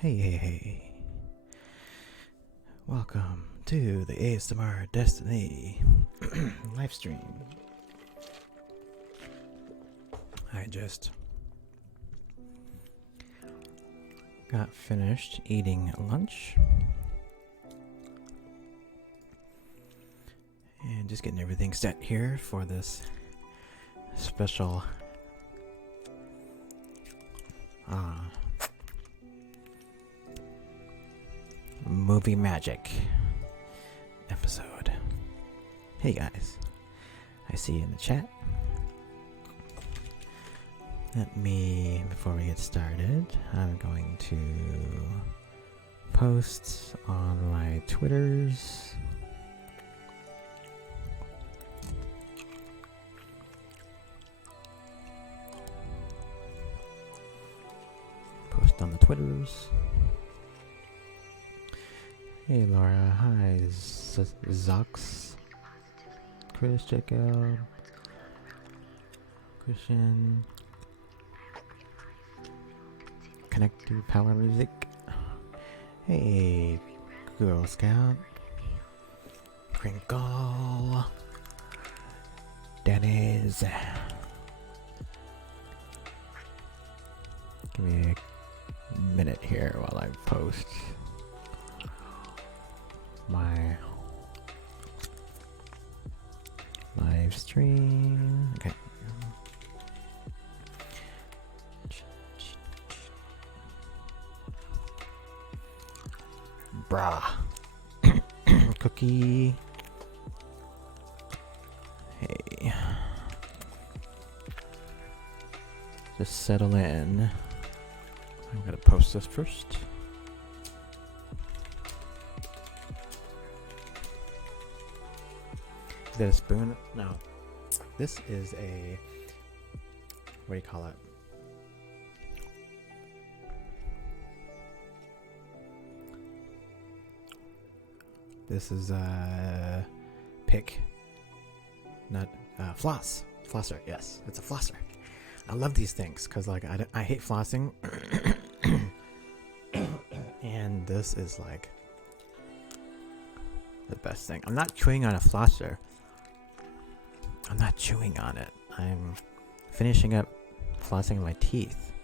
Hey. Welcome to the ASMR Destiny Livestream. I just got finished eating lunch. And just getting everything set here for this special movie magic episode. Hey guys, I see you in the chat. Before we get started, I'm going to post on my Twitters. Hey Laura, hi Zox, Chris, check out Christian, connect to Power Music. Hey Girl Scout, Crinkle, Dennis. Give me a minute here while I post my live stream. Okay. Brah. Cookie. Hey. Just settle in. I'm gonna post this first. Is that a spoon? No. This is a... what do you call it? This is a pick. Not floss. Flosser, yes. It's a flosser. I love these things because like I hate flossing. And this is like the best thing. I'm not chewing on a flosser. I'm not chewing on it. I'm finishing up flossing my teeth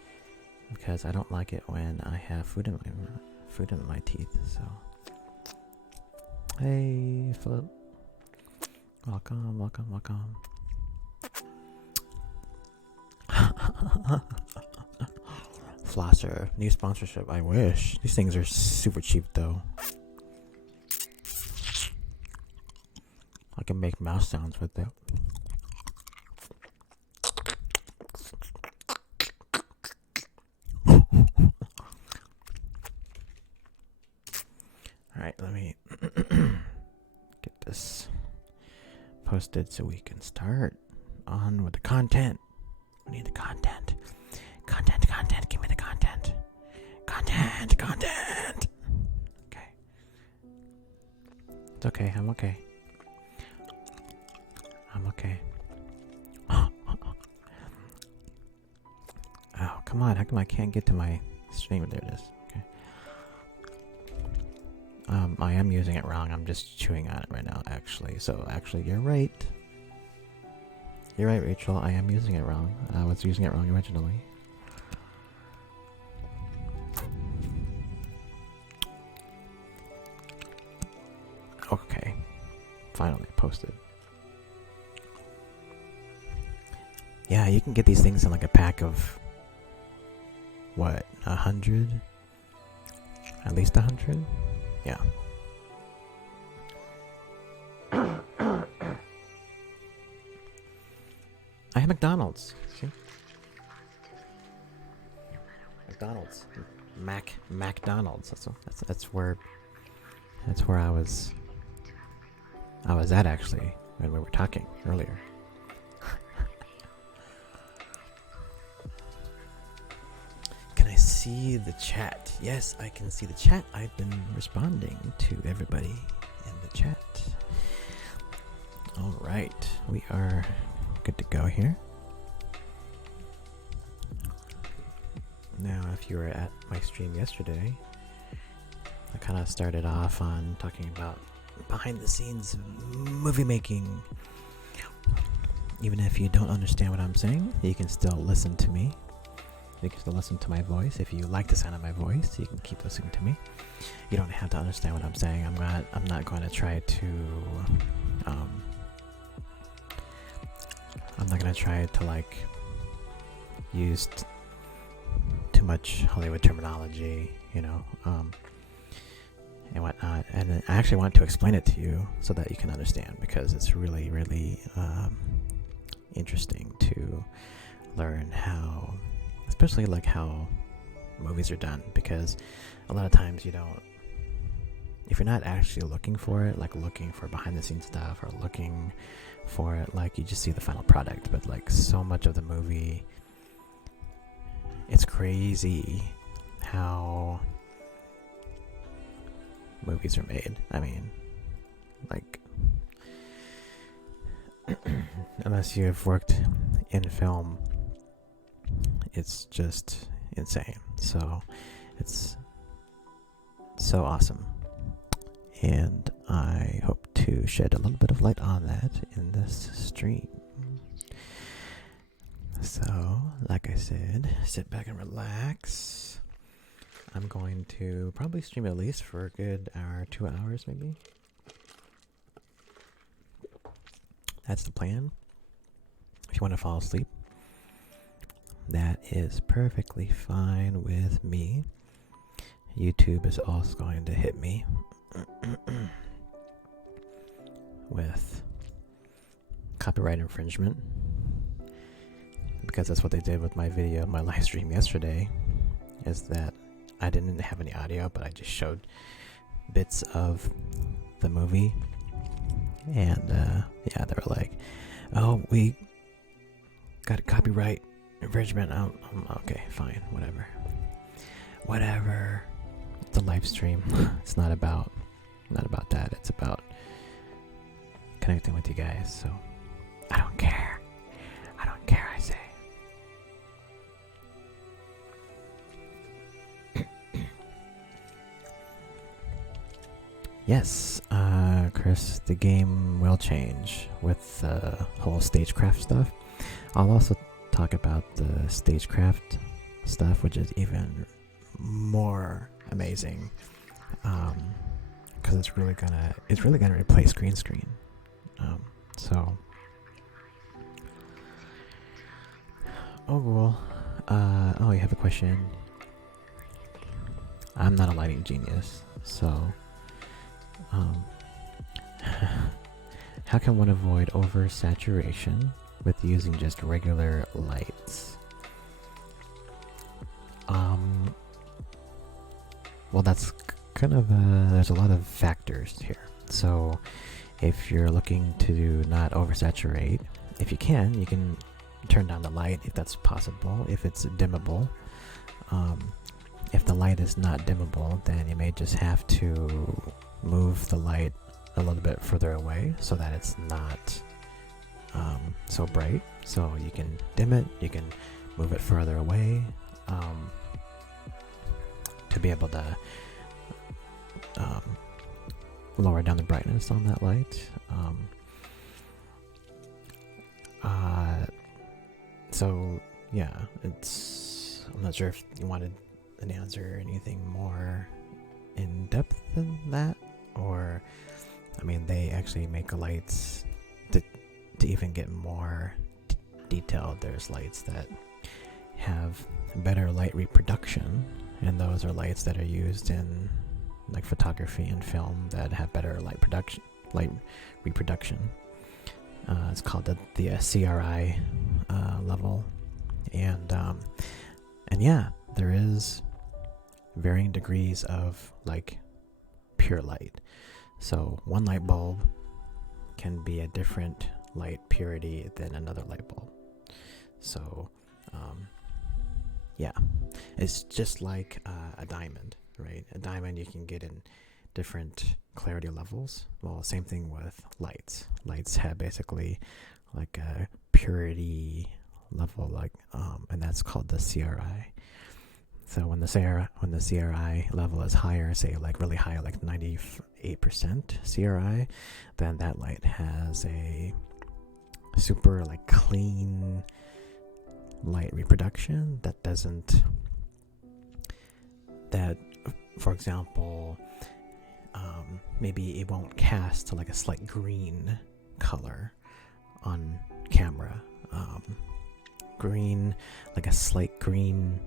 because I don't like it when I have food in my teeth. So, hey, Philip, welcome. Flosser, new sponsorship. I wish. These things are super cheap though. I can make mouse sounds with it. Alright, let me get this posted so we can start on with the content. We need the content. Content. Give me the content. Content. Okay. It's okay. I'm okay. Oh, come on. How come I can't get to my stream? There it is. Okay. I am using it wrong. I'm just chewing on it right now, actually. So, actually, you're right. You're right, Rachel. I am using it wrong. I was using it wrong originally. Okay. Finally posted. Yeah, you can get these things in like a pack of what, 100? At least 100? Yeah. I have McDonald's. See? McDonald's. McDonald's. That's where I was at actually when we were talking earlier. Can I see the chat? Yes, I can see the chat. I've been responding to everybody in the chat. All right, we are good to go here. Now, if you were at my stream yesterday, I kind of started off on talking about behind the scenes movie making. Even if you don't understand what I'm saying, you can still listen to me. You can still listen to my voice. If you like the sound of my voice, you can keep listening to me. You don't have to understand what I'm saying. I'm not going to try to I'm not going to try to like use too much Hollywood terminology, and whatnot. And I actually want to explain it to you so that you can understand, because it's really, really interesting to learn how, especially like how movies are done, because a lot of times if you're not actually looking for it, like looking for behind the scenes stuff or looking for it, like you just see the final product. But like so much of the movie, it's crazy how movies are made. I mean, like unless you've worked in film, it's just insane. So it's so awesome, and I hope to shed a little bit of light on that in this stream. So, like I said, sit back and relax. I'm going to probably stream at least for a good hour, 2 hours maybe. That's the plan. If you want to fall asleep, that is perfectly fine with me. YouTube is also going to hit me with copyright infringement, because that's what they did with my video, my live stream yesterday, is that I didn't have any audio, but I just showed bits of the movie, and they were like, oh, we got a copyright infringement. Okay, fine, whatever. It's a live stream. It's not about that. It's about connecting with you guys. So I don't care, I say. Yes, Chris, the game will change with the whole stagecraft stuff. I'll also talk about the stagecraft stuff, which is even more amazing, because it's really gonna replace green screen. So, well, you have a question. I'm not a lighting genius, so how can one avoid oversaturation with using just regular lights? Well, that's kind of there's a lot of factors here. So if you're looking to not oversaturate, if you can turn down the light if that's possible, if it's dimmable. If the light is not dimmable, then you may just have to move the light a little bit further away so that it's not so bright. So you can dim it, you can move it further away to be able to lower down the brightness on that light. So yeah, I'm not sure if you wanted an answer or anything more in depth than that, or they actually make lights to even get more detailed. There's lights that have better light reproduction, and those are lights that are used in like photography and film that have better light reproduction. It's called the CRI level, and yeah, there is varying degrees of like pure light. So one light bulb can be a different light purity than another light bulb. So yeah, it's just like a diamond, right? A diamond you can get in different clarity levels. Well, same thing with lights. Lights have basically like a purity level, like and that's called the CRI. So when the CRI level is higher, say like really high, like 98% CRI, then that light has a super like clean light reproduction that doesn't, that for example, maybe it won't cast to like a slight green color on camera. Green, like a slight green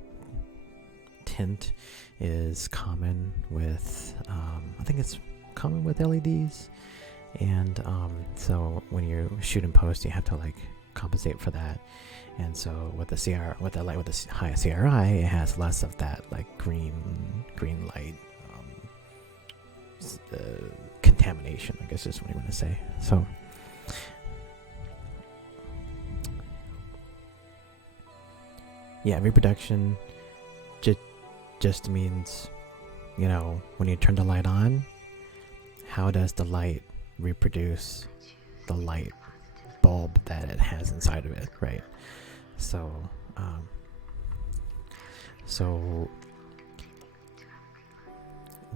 tint is common with, I think it's common with LEDs, and so when you shoot and post, you have to like compensate for that. And so with the light with the high CRI, it has less of that like green light contamination, I guess is what you want to say. So yeah, reproduction just means, you know, when you turn the light on, how does the light reproduce the light bulb that it has inside of it, right? So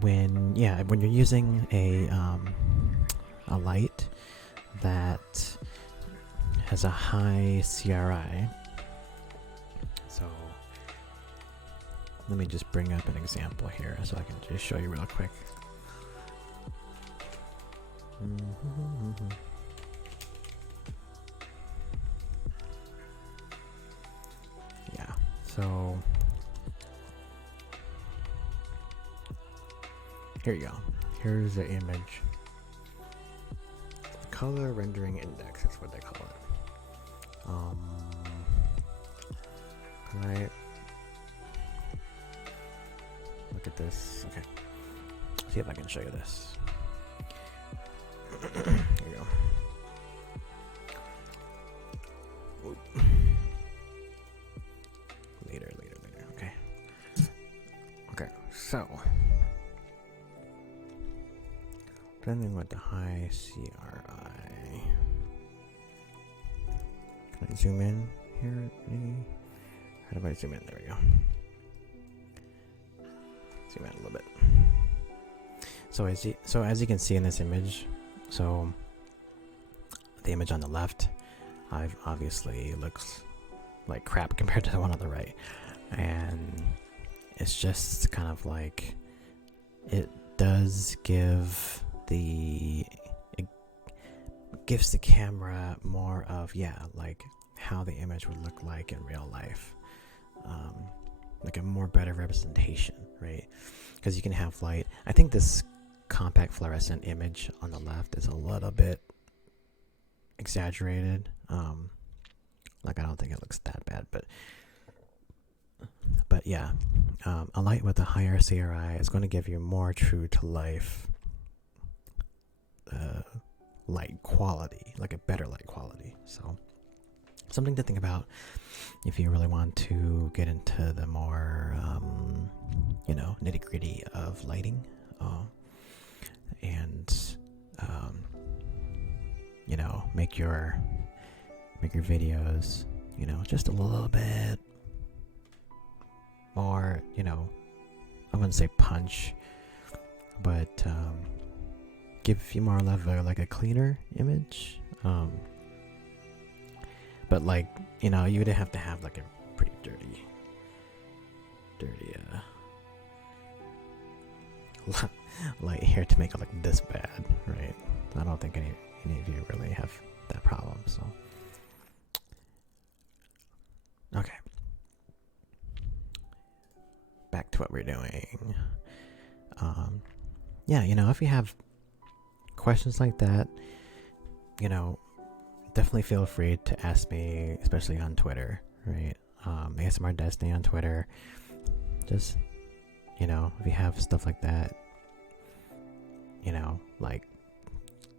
when you're using a light that has a high CRI, so let me just bring up an example here so I can just show you real quick. Yeah, so here you go. Here's the image. Color rendering index is what they call it. Can I look at this? Okay. See if I can show you this. Here you go. Oop. Later. Okay. Okay, so depending with the high CRI. Can I zoom in here? How do I zoom in? There we go. Zoom in a little bit. So as you can see in this image, so the image on the left, obviously looks like crap compared to the one on the right, and it's just kind of like, it does give it gives the camera more of, like how the image would look like in real life, like a more better representation, right? Because you can have light. I think this compact fluorescent image on the left is a little bit exaggerated. Like I don't think it looks that bad, but yeah, a light with a higher CRI is going to give you more true to life light quality, like a better light quality. So something to think about if you really want to get into the more nitty gritty of lighting, and make your videos just a little bit more, I wouldn't say punch, but give you more of like a cleaner image. But like, you would have to have like a pretty dirty light here to make it like this bad, right? I don't think any of you really have that problem. So okay, back to what we're doing. If you have questions like that, definitely feel free to ask me, especially on Twitter, right? ASMR Destiny on Twitter. Just, if you have stuff like that, like,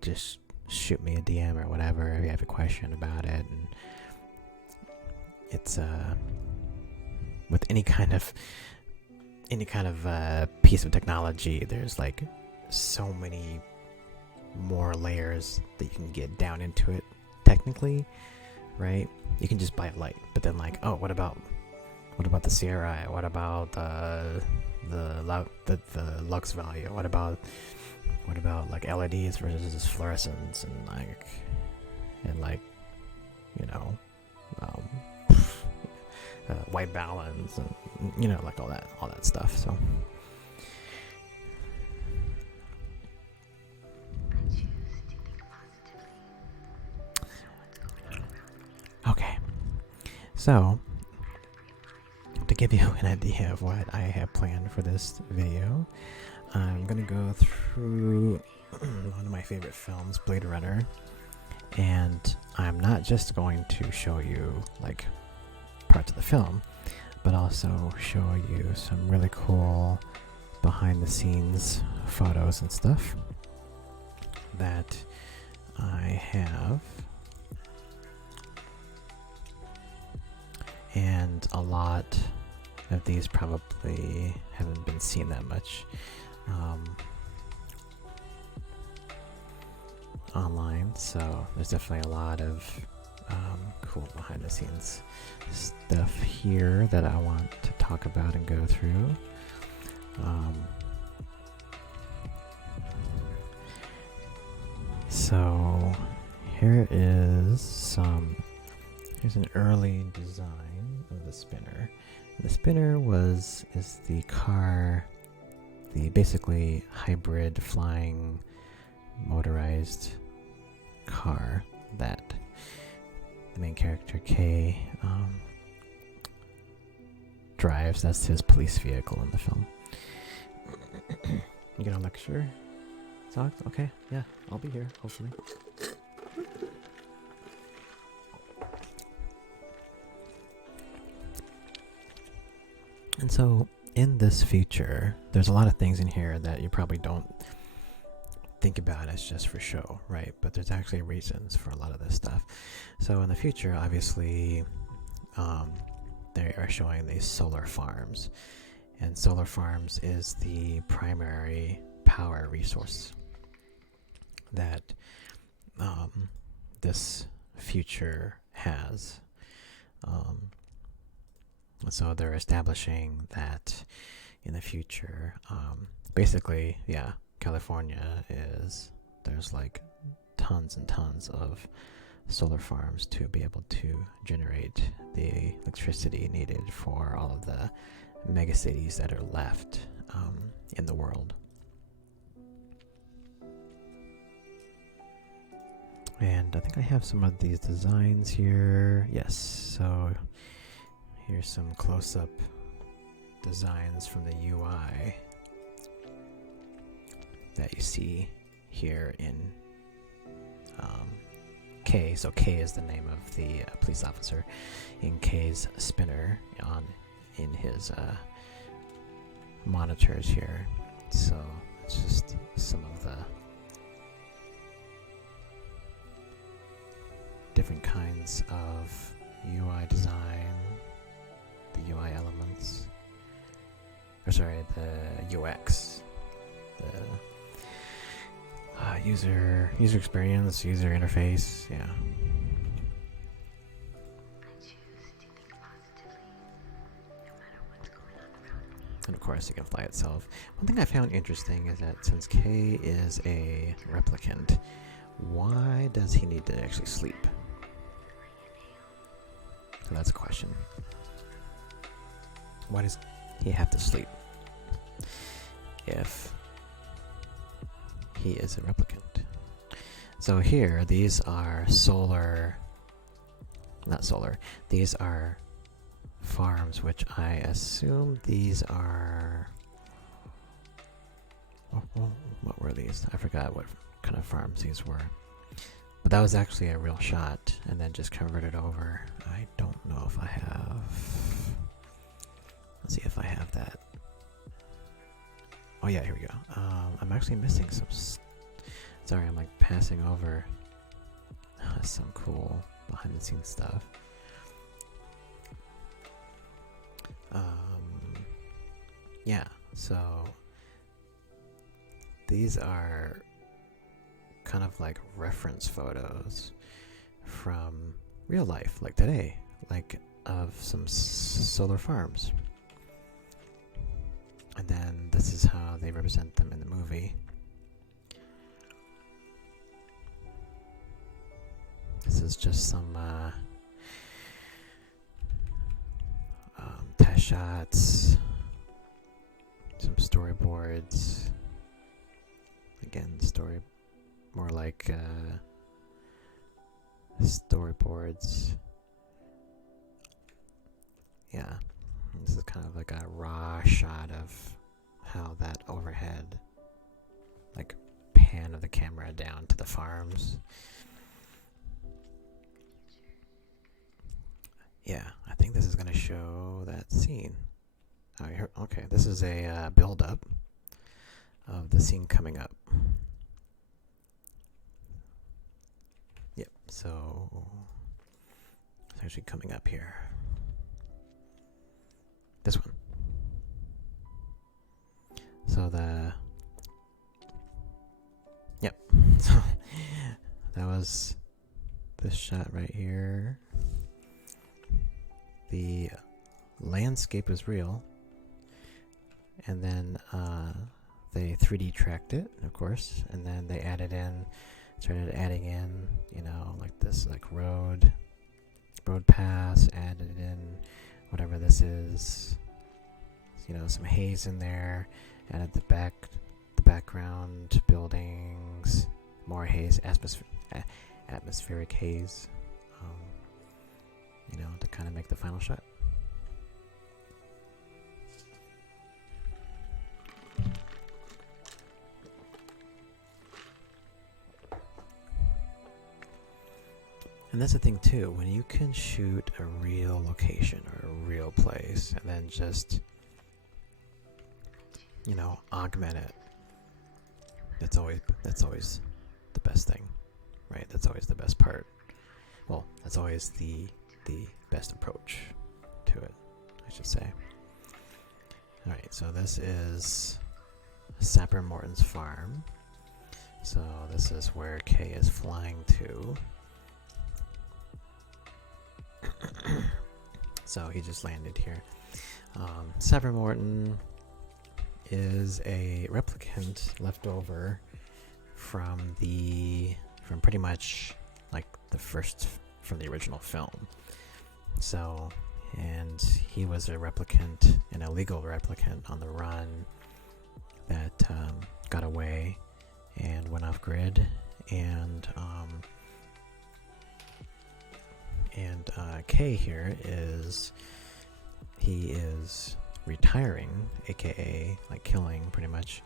just shoot me a DM or whatever if you have a question about it. And it's with any kind of piece of technology, there's like so many more layers that you can get down into it technically, right? You can just buy a light, but then like, oh, what about What about the CRI? What about the lux value? What about like LEDs versus fluorescence and like you know um, white balance and like all that stuff. So okay, so to give you an idea of what I have planned for this video, I'm gonna go through one of my favorite films, Blade Runner, and I'm not just going to show you like parts of the film, but also show you some really cool behind the scenes photos and stuff that I have. And a lot of these probably haven't been seen that much online, so there's definitely a lot of cool behind the scenes stuff here that I want to talk about and go through. So here's an early design of the spinner. The spinner is the car, the basically hybrid flying motorized car that the main character Kay drives. That's his police vehicle in the film. You gonna lecture? Talk? Okay, yeah, I'll be here, hopefully. And so, in this future, there's a lot of things in here that you probably don't think about as just for show, right? But there's actually reasons for a lot of this stuff. So in the future, obviously, they are showing these solar farms. And solar farms is the primary power resource that this future has. So they're establishing that in the future, basically, yeah, California there's like tons and tons of solar farms to be able to generate the electricity needed for all of the megacities that are left in the world. And I think I have some of these designs here. Yes, so here's some close-up designs from the UI that you see here in K. So K is the name of the police officer in K's spinner in his monitors here. So it's just some of the different kinds of UI design, the UI elements, or sorry, the UX, the user experience, user interface, yeah. And of course, it can fly itself. One thing I found interesting is that since K is a replicant, why does he need to actually sleep? So that's a question. Why does he have to sleep if he is a replicant? So here, these are these are farms, which I assume these are, what were these? I forgot what kind of farms these were. But that was actually a real shot, and then just converted over. I don't know if I have. Let's see if I have that. Oh yeah, here we go. I'm actually missing some. Sorry, I'm like passing over some cool behind the scenes stuff. Yeah, so these are kind of like reference photos from real life, like today. Like of some solar farms. And then this is how they represent them in the movie. This is just some test shots, some storyboards. Again, more like storyboards. Yeah, this is kind of like a raw shot of how that overhead, like, pan of the camera down to the farms. Yeah, I think this is going to show that scene. Okay, this is a build-up of the scene coming up. Yep, so it's actually coming up here. This one. So yep, so that was this shot right here. The landscape is real, and then they 3D tracked it, of course, and then they started adding in, like this, like road pass, added in whatever this is, some haze in there, added the background buildings, more haze, atmospheric haze, to kind of make the final shot. And that's the thing too, when you can shoot a real location or a real place and then just, augment it, that's always the best thing, right? That's always the best part. Well, that's always the best approach to it, I should say. Alright, so this is Sapper Morton's farm. So this is where Kay is flying to. So he just landed here. Sapper Morton is a replicant left over from pretty much like from the original film. So, and he was a replicant, an illegal replicant on the run that got away and went off grid, and Kay here he is retiring, aka like killing pretty much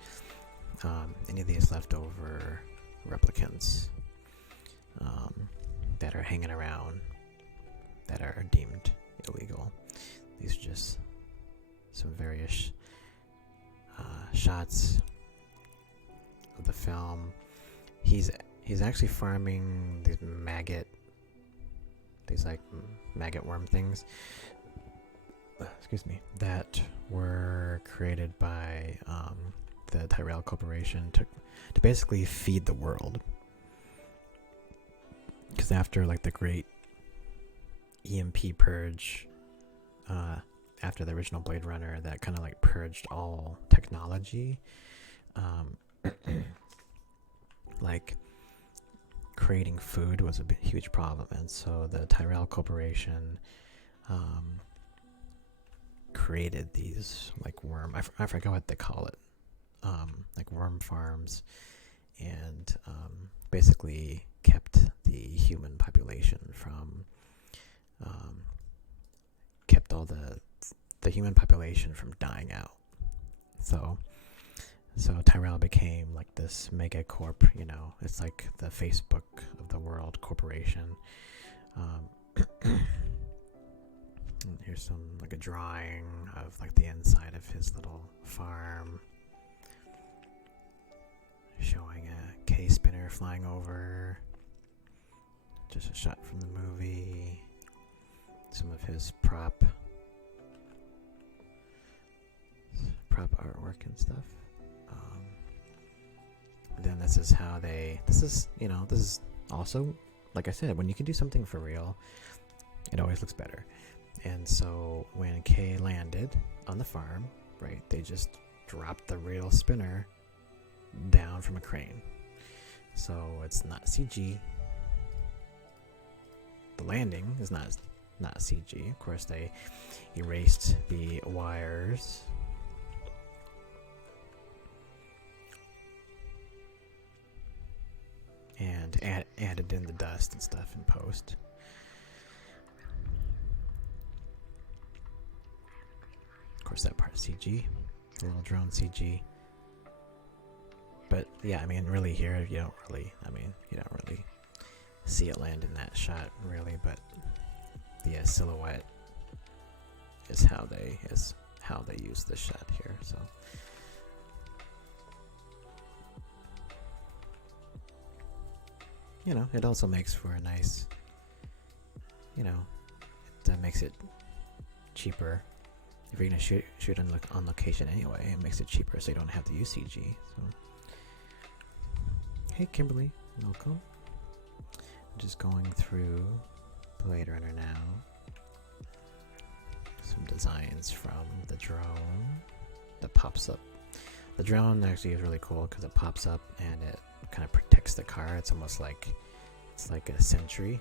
any of these leftover replicants that are hanging around that are deemed illegal. These are just some various shots of the film. He's actually farming these maggot worm things, excuse me, that were created by the Tyrell Corporation to basically feed the world. Because after like the great EMP purge, after the original Blade Runner, that kind of like purged all technology, like creating food was a huge problem, and so the Tyrell Corporation created these like worm, I forgot what they call it, like worm farms, and basically kept the human population from kept all the human population from dying out. So Tyrell became like this mega corp, it's like the Facebook of the world corporation. Here's some like a drawing of like the inside of his little farm, showing a K-spinner flying over. Just a shot from the movie. Some of his prop artwork and stuff. Then this is how this is also, like I said, when you can do something for real, it always looks better. And so when Kay landed on the farm, right, they just dropped the real spinner down from a crane. So it's not CG. The landing is not CG. Of course, they erased the wires. And added in the dust and stuff in post. Of course, that part's CG. A little drone CG. But yeah, I mean, really here, you don't really see it land in that shot, really. But the silhouette is how they use this shot here. So. You know, it also makes for a nice, you know, it makes it cheaper. If you're gonna shoot on location anyway, it makes it cheaper so you don't have to use CG. So, hey Kimberly, welcome. I'm just going through Blade Runner now. Some designs from the drone that pops up. The drone actually is really cool because it pops up and it kind of protects the car. It's almost like it's like a sentry,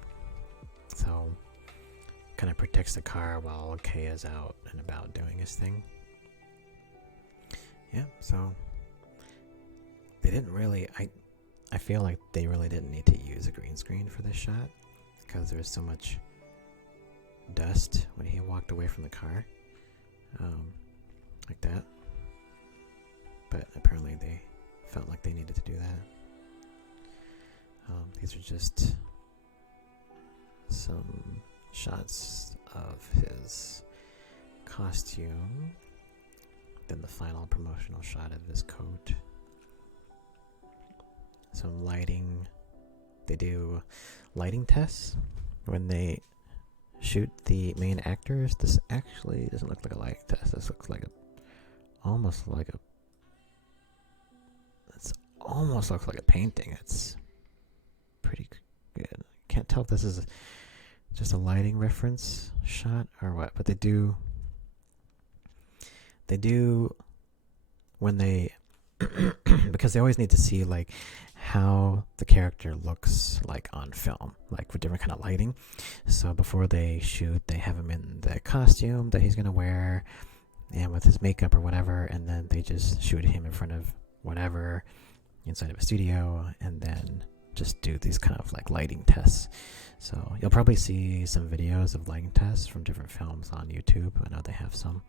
so kind of protects the car while Kay is out and about doing his thing. Yeah, so they didn't really. I feel like they really didn't need to use a green screen for this shot because there was so much dust when he walked away from the car, like that. But apparently they felt like they needed to do that. These are just some shots of his costume, then the final promotional shot of his coat. Some lighting. They do lighting tests when they shoot the main actors. This actually doesn't look like a lighting test. This looks like almost looks like a painting. It's pretty good. Can't tell if this is just a lighting reference shot or what, but they do when they because they always need to see like how the character looks like on film, like with different kind of lighting. So before they shoot, they have him in the costume that he's gonna wear and with his makeup or whatever, and then they just shoot him in front of whatever inside of a studio and then just do these kind of like lighting tests. So you'll probably see some videos of lighting tests from different films on YouTube. I know they have some.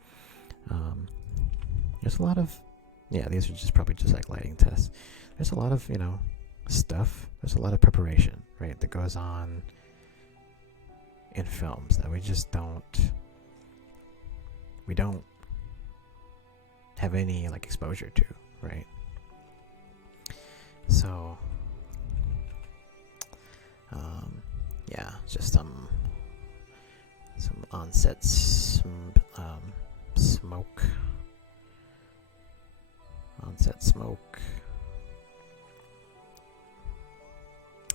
There's a lot of, these are just probably just like lighting tests. There's a lot of, stuff. There's a lot of preparation, right, that goes on in films that we don't have any like exposure to, right? So just some on-set smoke. On-set smoke.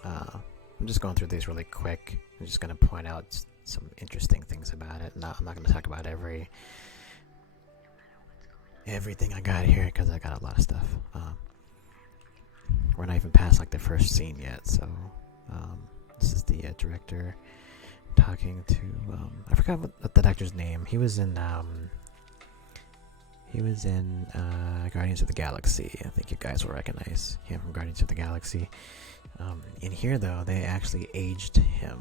I'm just going through these really quick. I'm just going to point out some interesting things about it. I'm not going to talk about everything I got here because I got a lot of stuff. We're not even past like the first scene yet, so this is the director talking to I forgot what the actor's name. He was in Guardians of the Galaxy. I think you guys will recognize him from Guardians of the Galaxy. In here though, they actually aged him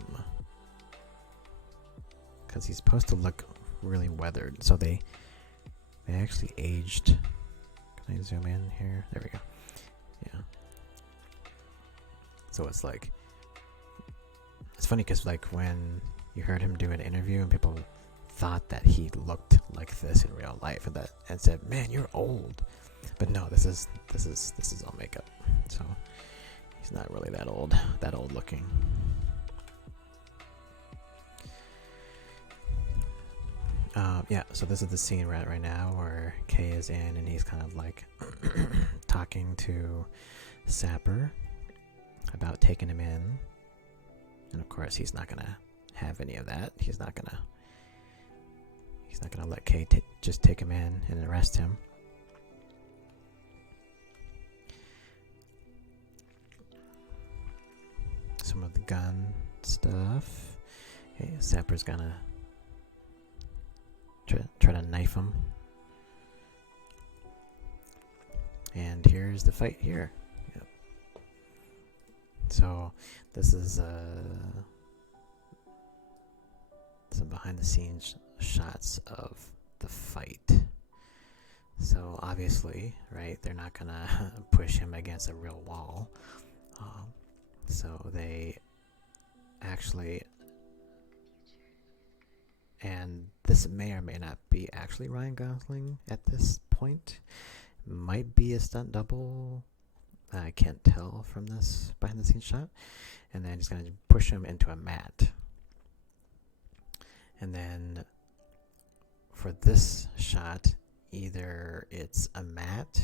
because he's supposed to look really weathered, so they actually aged. Can I zoom in here? There we go. Yeah. So it's like, it's funny because like when you heard him do an interview and people thought that he looked like this in real life and said, "Man, you're old," but no, this is all makeup. So he's not really that old looking. So this is the scene right now where Kay is in and he's kind of like talking to Sapper about taking him in, and of course he's not gonna have any of that. He's not gonna He's not gonna let Kay just take him in and arrest him. Some of the gun stuff. Okay, Sapper's gonna try to knife him. And here's the fight here. Yep. So this is some behind the scenes shots of the fight. So obviously, right, they're not gonna push him against a real wall. So they actually, and this may or may not be actually Ryan Gosling at this point. Might be a stunt double. I can't tell from this behind the scenes shot. And then he's going to push him into a mat. And then for this shot, either it's a mat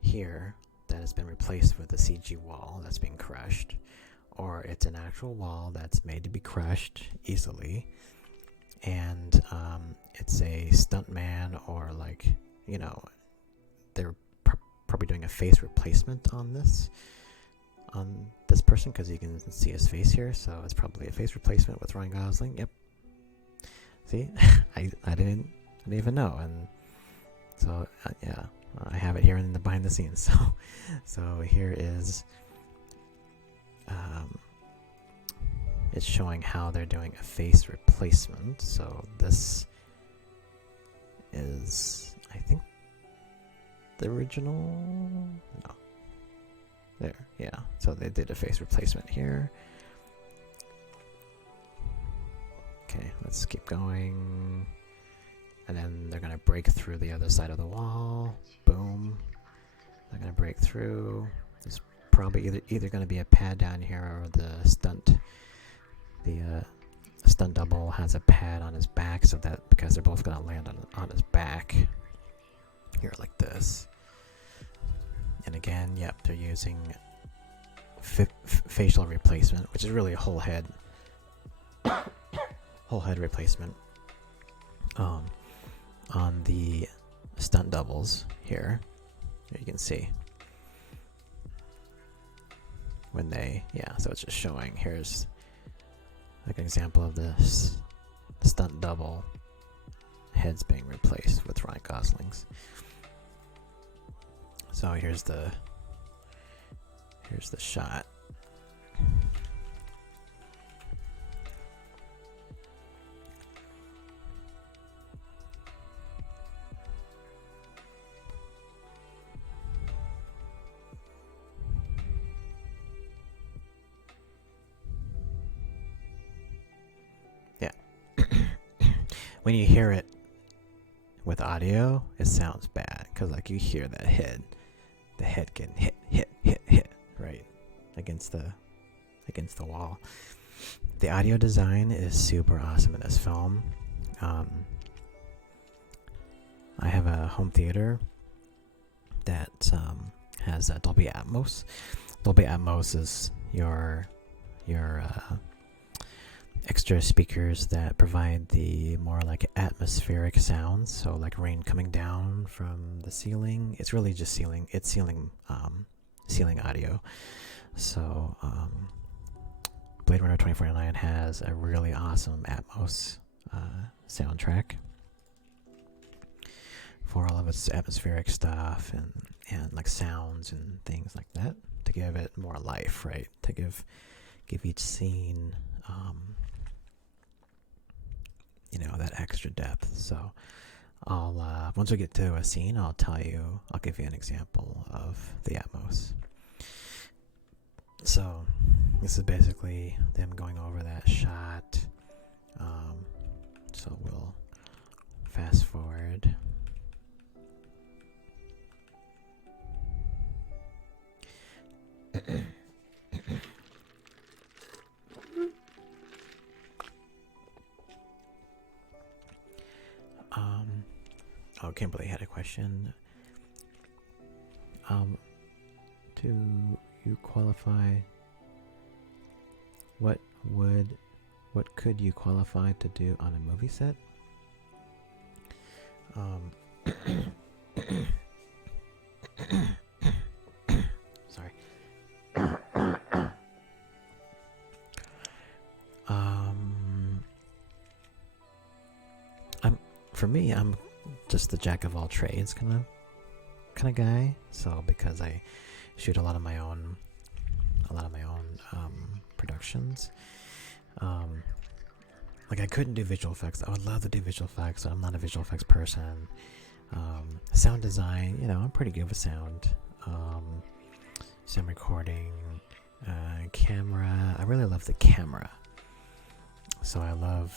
here that has been replaced with a CG wall that's being crushed, or it's an actual wall that's made to be crushed easily, and it's a stuntman, or like, you know, they're probably doing a face replacement on this person, because you can see his face here, so it's probably a face replacement with Ryan Gosling. Yep. See, I didn't even know, and so yeah, I have it here in the behind the scenes. So here is it's showing how they're doing a face replacement. So this is, I think, the original. No, there, yeah. So they did a face replacement here. Okay, let's keep going. And then they're gonna break through the other side of the wall. Boom. They're gonna break through. There's probably either gonna be a pad down here, or the stunt double has a pad on his back, so that, because they're both gonna land on his back here like this. And again, yep, they're using facial replacement, which is really a whole head replacement on the stunt doubles here. You can see when they, yeah, so it's just showing, here's like an example of this stunt double heads being replaced with Ryan Gosling's. So here's the shot. Yeah. When you hear it with audio, it sounds bad, because like you hear that head, the head getting hit right against the wall. The audio design is super awesome in this film. I have a home theater that has Dolby Atmos. Dolby Atmos is your extra speakers that provide the more like atmospheric sounds, so like rain coming down from the ceiling. It's really just ceiling audio. So Blade Runner 2049 has a really awesome Atmos soundtrack for all of its atmospheric stuff and like sounds and things like that, to give it more life, right? To give each scene that extra depth. So I'll once we get to a scene, I'll give you an example of the Atmos. So this is basically them going over that shot. So we'll fast forward. Kimberly had a question. Do you qualify? What could you qualify to do on a movie set? Sorry. I'm just the jack of all trades kind of guy. So because I shoot a lot of my own productions, like I couldn't do visual effects. I would love to do visual effects. I'm not a visual effects person. Sound design, I'm pretty good with sound. Sound recording, camera. I really love the camera. So I love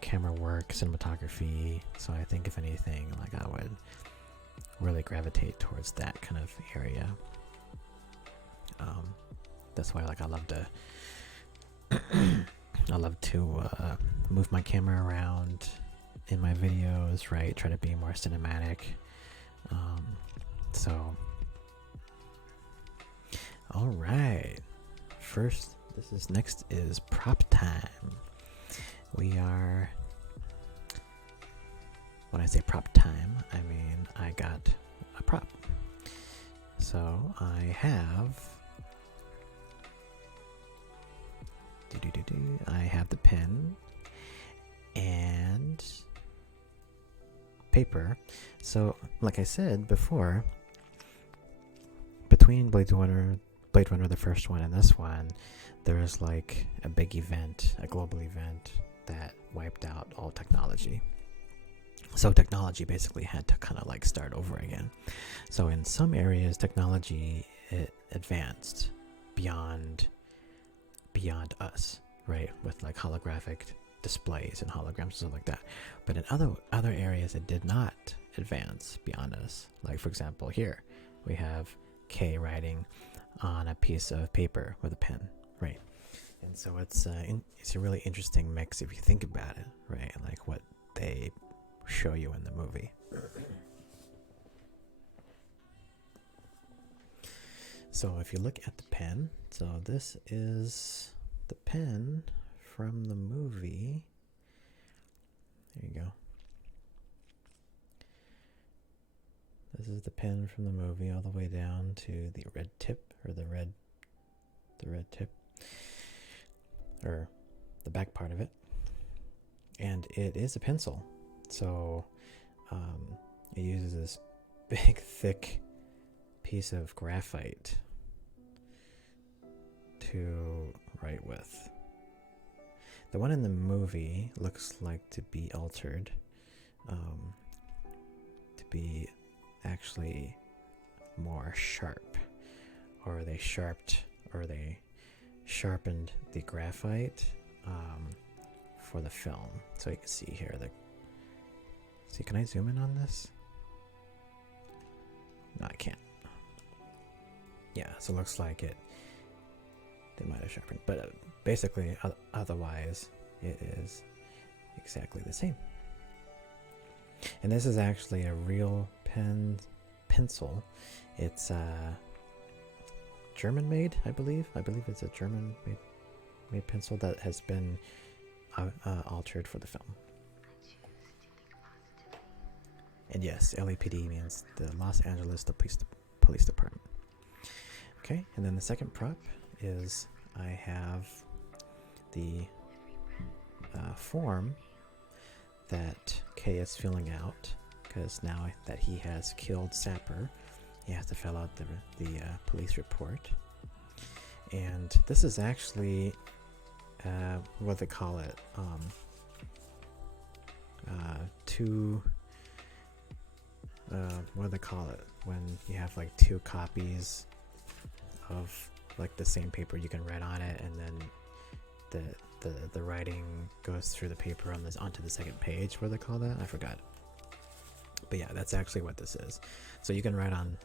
camera work, cinematography. So I think if anything, like I would really gravitate towards that kind of area. That's why I love to move my camera around in my videos, right? Try to be more cinematic. All right. Next is prop time. When I say prop time, I mean I got a prop. So I have the pen and paper. So like I said before, between Blade Runner the first one and this one, there was like a big event, a global event that wiped out all technology. So technology basically had to kind of like start over again. So in some areas, technology advanced beyond us, right? With like holographic displays and holograms and stuff like that. But in other areas, it did not advance beyond us. Like for example, here we have Kay writing on a piece of paper with a pen, right? And so it's a really interesting mix if you think about it, right? Like what they show you in the movie. So if you look at the pen, so this is the pen from the movie. There you go. This is the pen from the movie all the way down to the red tip, or the red tip, or the back part of it. And it is a pencil. So it uses this big, thick piece of graphite to write with. The one in the movie looks like to be altered, to be actually more sharp, or they sharpened the graphite for the film. So you can see here can I zoom in on this? No, I can't. Yeah, so it looks like they might have sharpened, but basically otherwise it is exactly the same. And this is actually a real pencil. It's German made, I believe. I believe it's a German made pencil that has been altered for the film. And yes, LAPD means the Los Angeles Police Department. Okay, and then the second prop is I have the form that Kay is filling out, because now that he has killed Sapper, he has to fill out the police report. And this is actually what they call it, what do they call it when you have like two copies of like the same paper? You can write on it, and then the writing goes through the paper onto the second page. What do they call that? I forgot. But yeah, that's actually what this is. So you can write on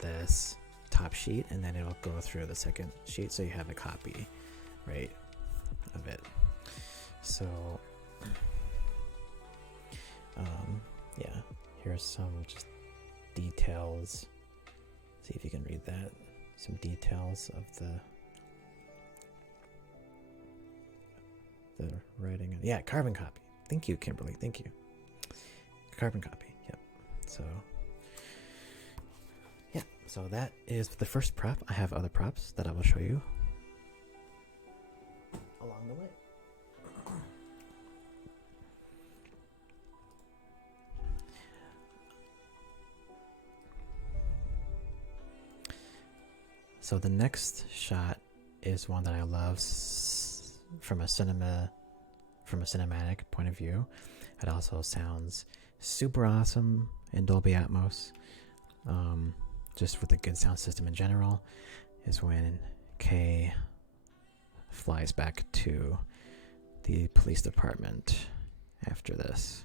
this top sheet, and then it'll go through the second sheet, so you have a copy, right, of it. So yeah, here's some just details. See if you can read that. Some details of the writing. Yeah, carbon copy. Thank you, Kimberly. Thank you. Carbon copy. So yeah, so that is the first prop. I have other props that I will show you along the way. So the next shot is one that I love from a cinematic point of view. It also sounds super awesome in Dolby Atmos. Just with a good sound system in general, is when Kay flies back to the police department after this.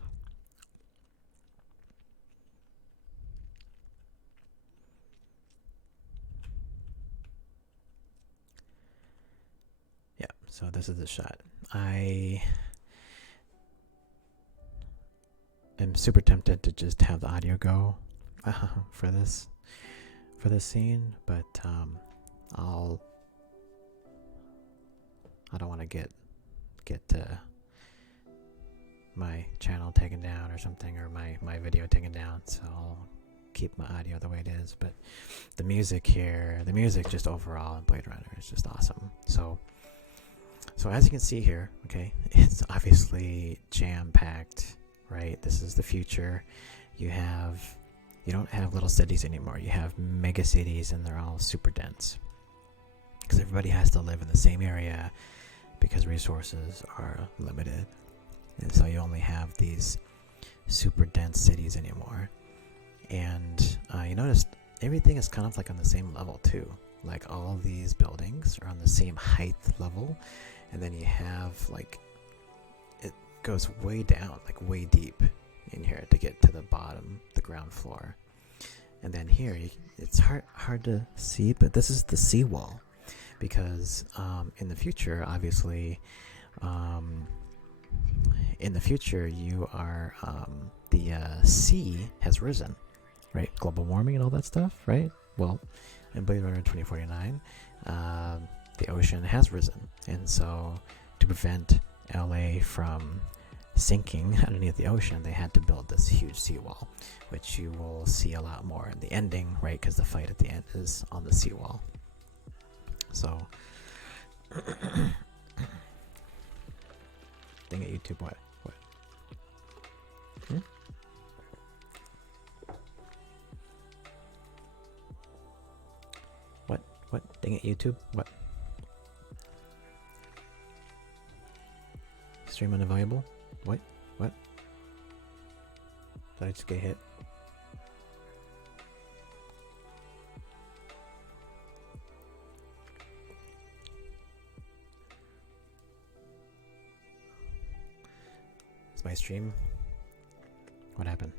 Yeah, so this is the shot. I am super tempted to just have the audio go for this scene, but I don't want to get my channel taken down or something, or my video taken down, so I'll keep my audio the way it is. But the music here, just overall in Blade Runner is just awesome. So as you can see here, okay, it's obviously jam-packed, right? This is the future. You don't have little cities anymore. You have mega cities, and they're all super dense because everybody has to live in the same area because resources are limited. And so you only have these super dense cities anymore. And you notice everything is kind of like on the same level too. Like all these buildings are on the same height level. And then you have it goes way down, like way deep in here to get to the bottom, the ground floor. And then here, it's hard to see, but this is the seawall. Because in the future, obviously, you are, the sea has risen, right? Global warming and all that stuff, right? Well, in Blade Runner 2049, the ocean has risen. And so to prevent LA from sinking underneath the ocean, they had to build this huge seawall, which you will see a lot more in the ending, right? Because the fight at the end is on the seawall. So, dang it, YouTube, what? What? Dang it, YouTube, what? Stream unavailable? What? Did I just get hit? Is my stream? What happened?